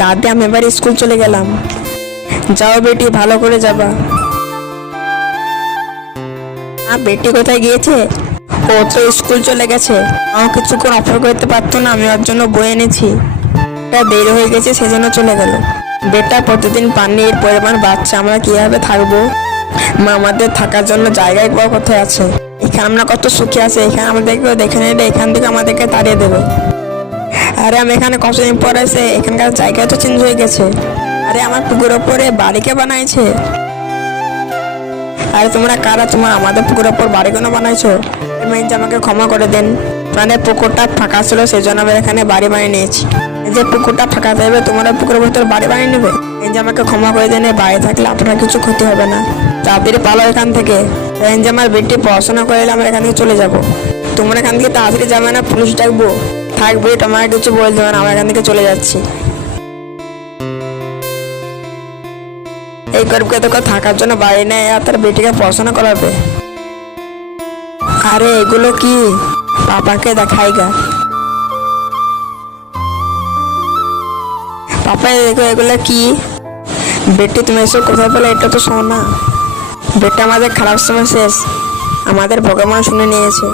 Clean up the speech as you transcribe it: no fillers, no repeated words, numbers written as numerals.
দাদি আমি এবার স্কুল চলে গেলাম। যাও বেটি, ভালো করে যাবা। বেটি কোথায় গিয়েছে? ও তো স্কুল চলে গেছে। আমার কিছুক্ষণ অপেক্ষা করতে পারতো না, আমি ওর জন্য বই এনেছি। এটা দেরি হয়ে গেছে সেজন্য চলে গেল। বেটা প্রতিদিন পানির পরিমাণ বাড়ছে, আমরা কিভাবে থাকবো? মা আমাদের থাকার জন্য জায়গায় বড় কোথায় আছে? এখানে আমরা কত সুখী আছে, এখানে আমাদেরকে দেখে নিলে এখান থেকে আমাদেরকে তাড়িয়ে দেবে। আরে আমি এখানে কতদিন পরে এসে এখানকার জায়গা তো চেঞ্জ হয়ে গেছে। আরে আমার পুকুর ওপরে বাড়ি কে বানাইছে? আরে তোমরা কারা? তোমরা আমাদের পুকুরের ওপর বাড়ি কেন বানাইছো? যে আমাকে ক্ষমা করে দেন, মানে পুকুরটা ফাঁকা ছিল সেই জন্য আমি এখানে বাড়ি বানিয়ে নিয়েছি। এই যে পুকুরটা ফাঁকা থাকবে তোমরা পুকুরের ভিতর বাড়ি বানিয়ে নেবে। এই যে আমাকে ক্ষমা করে দেন, বাড়ি থাকলে আপনার কিছু ক্ষতি হবে না। তাড়াতাড়ি পালো এখান থেকে। এই যে আমার বেটি পড়াশোনা করে এলে আমরা এখান থেকে চলে যাবো। তোমরা এখান থেকে তাড়াতাড়ি যাবে না, পুলিশ ডাকবো। থাকবে, তোমার কিছু বলে দেবে না, আমরা এখান থেকে চলে যাচ্ছি। এই গরিবকে তো থাকার জন্য বাড়ি নেই আর তার বেটিকে পড়াশোনা করাবে। আরে এগুলো কি? পাপাকে দেখাই গা। পাপা দেখো এগুলো কি? বেটি তুমি এসব কোথায় পেলে? এটা তো সোনা। বেটা আমাদের খারাপ সময় শেষ, আমাদের ভগবান শুনে নিয়েছে।